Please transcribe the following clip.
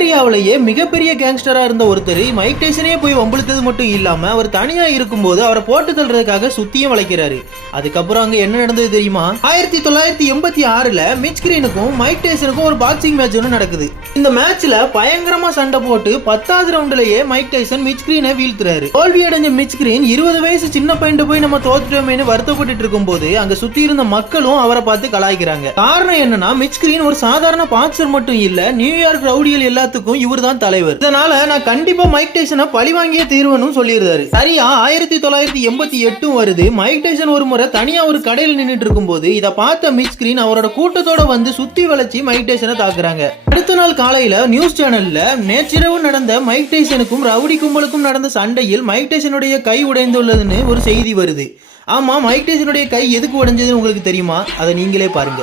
ஏரியாவிலேயே மிகப்பெரிய கேங்ஸ்டரா இருந்த ஒருத்தர் மைக் டைசனே போய் வம்பிழுத்தது மட்டும் இல்லாம அவர் தனியா இருக்கும்போது அவரை போட்டு தள்ளுறதுக்காக சுத்தியும் வளைக்கிறாரு. அதுக்கப்புறம் அங்க என்ன நடந்தது தெரியுமா? 1986ல மிச் கிரீனுக்கும் மைக் டைசனுக்கும் ஒரு பாக்ஸிங் மேட்ச் ஒன்று நடக்குது. இந்த மேட்ச்ல பயங்கரமா சண்டை போட்டு 10வது ரவுண்ட்லயே மைக் டைசன் மிச் கிரீனை வீழ்த்துறாரு. தோல்வி அடைஞ்ச மிச் கிரீன் 20 வயசு சின்ன பையன் போய் நம்ம தோத்துட்டோமேனு வருத்தப்பட்டு இருக்கும்போது அங்க சுத்தி இருந்த மக்களும் அவரை பார்த்து கலாய்க்கிறாங்க. காரணம் என்னன்னா மிச் கிரீன் ஒரு சாதாரண பாக்ஸர் மட்டும் இல்ல, நியூயார்க் ரவுடிகள் எல்லாத்துக்கும் இவர் தான் தலைவர். இதனால நான் கண்டிப்பா மைக் டைசனை பழி வாங்கிய தீர்வுன்னு சொல்லியிருந்தாரு. சரியா 1988 வருது. மைக் டைசன் ஒரு முறை தனியா ஒரு கடையில் நின்றுட்டு இருக்கும்போது இதை பார்த்த மிச் கிரீன் அவரோட கூட்டத்தோட வந்து சுத்தி வளைச்சி மைக் டைசனை தாக்குறாங்க. அடுத்த நாள் காலையில நியூஸ் சேனல்ல நேற்றிரவு நடந்த மைக் டைசனுக்கும் ரவுடி கும்பலுக்கும் நடந்த சண்டையில் மைக் டைசனுடைய கை உடைந்துள்ளதுன்னு ஒரு செய்தி வருது. ஆமா, மைக் டைசனுடைய கை எதுக்கு உடைஞ்சதுன்னு உங்களுக்கு தெரியுமா? அதை நீங்களே பாருங்க.